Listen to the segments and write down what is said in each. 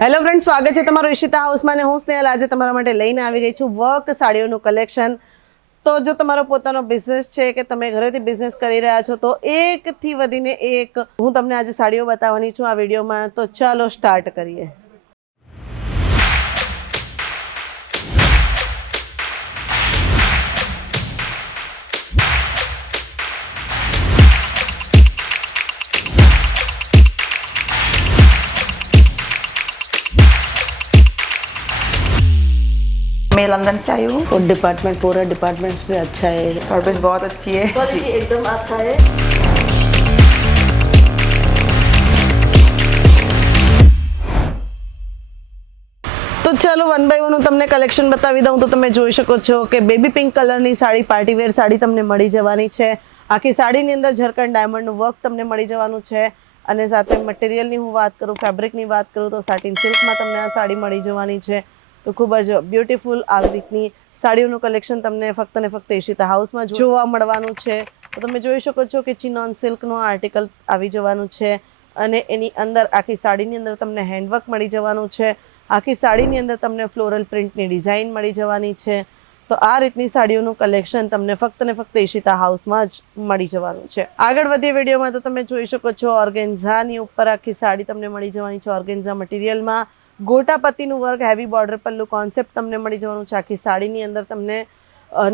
Hello friend, સ્વાગત છે તમારું ઈશિતા હાઉસમાં. હું સ્નેહલ આજે તમારા માટે લઈને આવી ગઈ છું વર્ક સાડીઓનું કલેક્શન. તો જો તમારો પોતાનો બિઝનેસ છે કે તમે ઘરેથી બિઝનેસ કરી રહ્યા છો તો એકથી વધીને એક હું તમને આજે સાડીઓ બતાવવાની છું આ વિડીયોમાં. તો ચાલો સ્ટાર્ટ કરીએ. मैं लंदन से आई हूँ। और डिपार्टमेंट पूरा डिपार्टमेंट भी अच्छा है, सर्विस बहुत अच्छी है। क्वालिटी एकदम अच्छा है. તો ચાલો વન બાય વન હું તમને કલેક્શન બતાવી દઉં. તો તમે જોઈ શકો છો કે બેબી પિંક કલરની સાડી, પાર્ટીવેર સાડી તમને મળી જવાની છે. આખી સાડીની અંદર ઝરકન ડાયમંડનું વર્ક તમને મળી જવાનું છે. અને સાથે મટીરિયલની હું વાત કરું, ફેબ્રિકની વાત કરું તો સાટિન સિલ્કમાં તમને આ સાડી મળી જવાની છે. તો ખૂબ જ બ્યુટીફુલ આવી રીતની સાડીઓનું કલેક્શન તમને ફક્ત ને ફક્ત ઈશિતા હાઉસમાં જોવા મળવાનું છે. તો તમે જોઈ શકો છો કે ચિનોન સિલ્કનું આર્ટિકલ આવી જવાનું છે. અને એની અંદર આખી સાડીની અંદર તમને હેન્ડવર્ક મળી જવાનું છે. આખી સાડીની અંદર તમને ફ્લોરલ પ્રિન્ટની ડિઝાઇન મળી જવાની છે. તો આ રીતની સાડીઓનું કલેક્શન તમને ફક્ત ને ફક્ત ઈશિતા હાઉસમાં જ મળી જવાનું છે. આગળ વધીએ વિડીયોમાં તો તમે જોઈ શકો છો ઓર્ગેન્ઝાની ઉપર આખી સાડી તમને મળી જવાની છે. ઓર્ગેન્ઝા મટીરિયલમાં ગોટાપતિનું વર્ક, હેવી બોર્ડર પલ્લુ કોન્સેપ્ટ તમને મળી જવાનું છે. આખી સાડીની અંદર તમને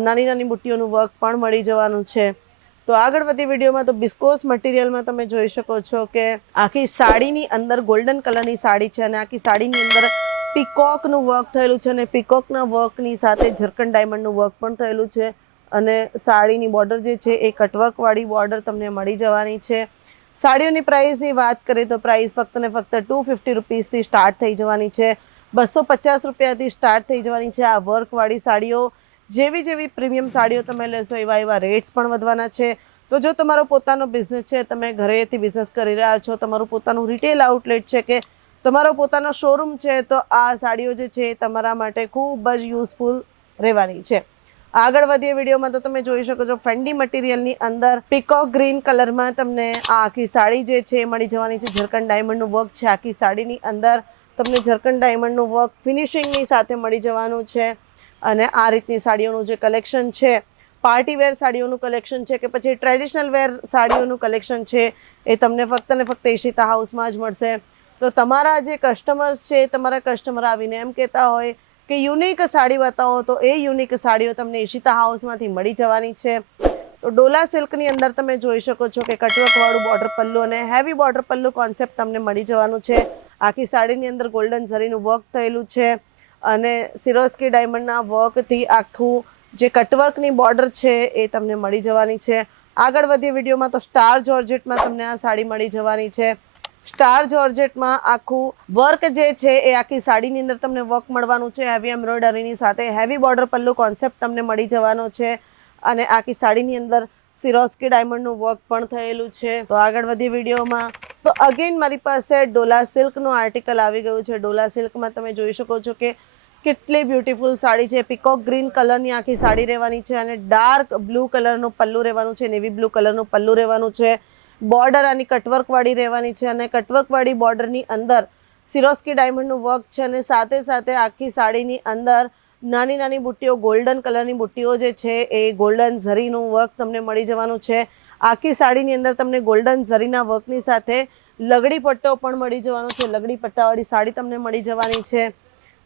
નાની નાની બુટ્ટીઓનું વર્ક પણ મળી જવાનું છે. તો આગળ વધી વિડીયોમાં તો બિસ્કોસ મટીરિયલમાં તમે જોઈ શકો છો કે આખી સાડીની અંદર ગોલ્ડન કલરની સાડી છે અને આખી સાડીની અંદર પીકોકનું વર્ક થયેલું છે. અને પીકોકના વર્કની સાથે ઝરકન ડાયમંડનું વર્ક પણ થયેલું છે. અને સાડીની બોર્ડર જે છે એ કટવર્કવાળી બોર્ડર તમને મળી જવાની છે. સાડીઓની પ્રાઇસની વાત કરીએ તો પ્રાઇસ ફક્ત ને ફક્ત 250 રૂપીસથી સ્ટાર્ટ થઈ જવાની છે. 250 રૂપિયાથી સ્ટાર્ટ થઈ જવાની છે આ વર્કવાળી સાડીઓ. જેવી જેવી પ્રીમિયમ સાડીઓ તમે લેશો એવા એવા રેટ્સ પણ વધવાના છે. તો જો તમારો પોતાનો બિઝનેસ છે, તમે ઘરેથી બિઝનેસ કરી રહ્યા છો, તમારું પોતાનું રિટેલ આઉટલેટ છે કે તમારો પોતાનો શોરૂમ છે, તો આ સાડીઓ જે છે એ તમારા માટે ખૂબ જ યુઝફુલ રહેવાની છે. આગળ વધીએ વિડીયોમાં તો તમે જોઈ શકો છો ફેન્ડી મટીરિયલની અંદર પીકોક ગ્રીન કલરમાં તમને આ આખી સાડી જે છે એ મળી જવાની છે. ઝરકન ડાયમંડનું વર્ક છે આખી સાડીની અંદર. તમને ઝરકન ડાયમંડનું વર્ક ફિનિશિંગની સાથે મળી જવાનું છે. અને આ રીતની સાડીઓનું જે કલેક્શન છે, પાર્ટી વેર સાડીઓનું કલેક્શન છે કે પછી ટ્રેડિશનલ વેર સાડીઓનું કલેક્શન છે, એ તમને ફક્ત ને ફક્ત ઈશિતા હાઉસમાં જ મળશે. તો તમારા જે કસ્ટમર્સ છે, તમારા કસ્ટમર આવીને એમ કહેતા હોય કે યુનિક સાડી બતાવો, તો એ યુનિક સાડીઓ તમને ઈશિતા હાઉસમાંથી મળી જવાની છે. તો ડોલા સિલ્કની અંદર તમે જોઈ શકો છો કે કટવર્કવાળું બોર્ડર પલ્લુ અને હેવી બોર્ડર પલ્લુ કોન્સેપ્ટ તમને મળી જવાનું છે. આખી સાડીની અંદર ગોલ્ડન ઝરીનું વર્ક થયેલું છે. અને સિરોસ્કી ડાયમંડના વર્કથી આખું જે કટવર્કની બોર્ડર છે એ તમને મળી જવાની છે. આગળ વધીએ વિડીયોમાં તો સ્ટાર જોર્જેટમાં તમને આ સાડી મળી જવાની છે. સ્ટાર જોર્જેટમાં આખું વર્ક જે છે એ આખી સાડીની અંદર તમને વર્ક મળવાનું છે. હેવી એમ્બ્રોઇડરીની સાથે હેવી બોર્ડર પલ્લુ કોન્સેપ્ટ તમને મળી જવાનો છે. અને આખી સાડીની અંદર સિરોસ્કી ડાયમંડનું વર્ક પણ થયેલું છે. તો આગળ વધી વિડીયોમાં તો અગેન મારી પાસે ડોલા સિલ્કનું આર્ટિકલ આવી ગયું છે. ડોલા સિલ્કમાં તમે જોઈ શકો છો કે કેટલી બ્યુટીફુલ સાડી છે. પીકોક ગ્રીન કલરની આખી સાડી રહેવાની છે અને ડાર્ક બ્લુ કલરનું પલ્લુ રહેવાનું છે, નેવી બ્લુ કલરનું પલ્લુ રહેવાનું છે. બોર્ડર આની કટવર્કવાળી રહેવાની છે અને કટવર્કવાળી બોર્ડરની અંદર સિરોસ્કી ડાયમંડનું વર્ક છે. અને સાથે સાથે આખી સાડીની અંદર નાની નાની બુટ્ટીઓ, ગોલ્ડન કલરની બુટ્ટીઓ જે છે એ ગોલ્ડન ઝરીનું વર્ક તમને મળી જવાનું છે. આખી સાડીની અંદર તમને ગોલ્ડન ઝરીના વર્કની સાથે લગડી પટ્ટો પણ મળી જવાનો છે. લગડી પટ્ટાવાળી સાડી તમને મળી જવાની છે.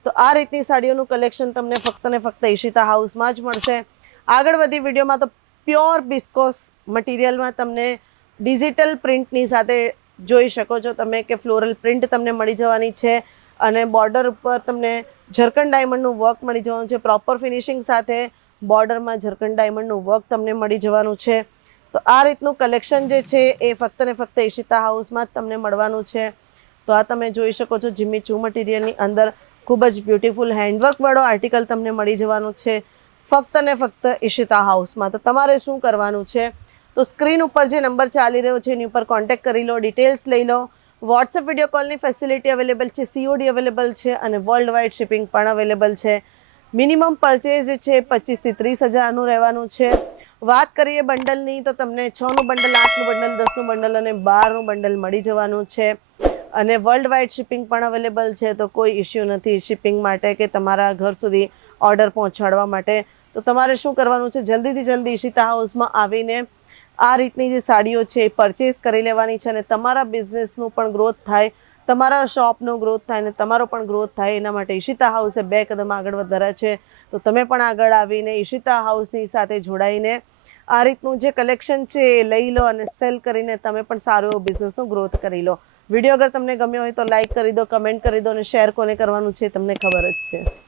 તો આ રીતની સાડીઓનું કલેક્શન તમને ફક્ત ને ફક્ત ઈશિતા હાઉસમાં જ મળશે. આગળ વધી વિડીયોમાં તો પ્યોર બિસ્કોસ મટીરિયલમાં તમને ડિજિટલ પ્રિન્ટની સાથે જોઈ શકો છો તમે કે ફ્લોરલ પ્રિન્ટ તમને મળી જવાની છે. અને બોર્ડર ઉપર તમને ઝરકન ડાયમંડનું વર્ક મળી જવાનું છે. પ્રોપર ફિનિશિંગ સાથે બોર્ડરમાં ઝરકન ડાયમંડનું વર્ક તમને મળી જવાનું છે. તો આ રીતનું કલેક્શન જે છે એ ફક્ત ને ફક્ત ઈશિતા હાઉસમાં જ તમને મળવાનું છે. તો આ તમે જોઈ શકો છો જીમી ચૂ મટીરિયલની અંદર ખૂબ જ બ્યુટીફુલ હેન્ડવર્કવાળો આર્ટિકલ તમને મળી જવાનું છે ફક્ત ને ફક્ત ઈશિતા હાઉસમાં. તો તમારે શું કરવાનું છે, તો સ્ક્રીન ઉપર જે નંબર ચાલી રહ્યો છે એની ઉપર કોન્ટેક્ટ કરી લો, ડિટેલ્સ લઈ લો. વોટ્સએપ વિડીયો કોલની ફેસિલિટી અવેલેબલ છે, COD અવેલેબલ છે અને વર્લ્ડ વાઇડ શિપિંગ પણ અવેલેબલ છે. મિનિમમ પરચેઝ જે છે 25 થી 30 હજારનું રહેવાનું છે. વાત કરીએ બંડલની તો તમને 6નું બંડલ, 8નું બંડલ, 10નું બંડલ અને 12નું બંડલ મળી જવાનું છે. અને વર્લ્ડ વાઇડ શિપિંગ પણ અવેલેબલ છે, તો કોઈ ઇશ્યુ નથી શિપિંગ માટે કે તમારા ઘર સુધી ઓર્ડર પહોંચાડવા માટે. તો તમારે શું કરવાનું છે, જલ્દીથી જલ્દી ઈશિતા હાઉસમાં આવીને આ રીતની જે સાડીઓ છે એ પરચેસ કરી લેવાની છે અને તમારા બિઝનેસનું પણ ગ્રોથ થાય, તમારા શોપનો ગ્રોથ થાય અને તમારો પણ ગ્રોથ થાય. એના માટે ઈશિતા હાઉસે 2 કદમ આગળ વધાર્યા છે. તો તમે પણ આગળ આવીને ઈશિતા હાઉસની સાથે જોડાઈને આ રીતનું જે કલેક્શન છે એ લઈ લો અને સેલ કરીને તમે પણ સારો એવો બિઝનેસનો ગ્રોથ કરી લો. વિડીયો અગર તમને ગમ્યો હોય તો લાઈક કરી દો, કમેન્ટ કરી દો અને શેર કોને કરવાનું છે તમને ખબર જ છે.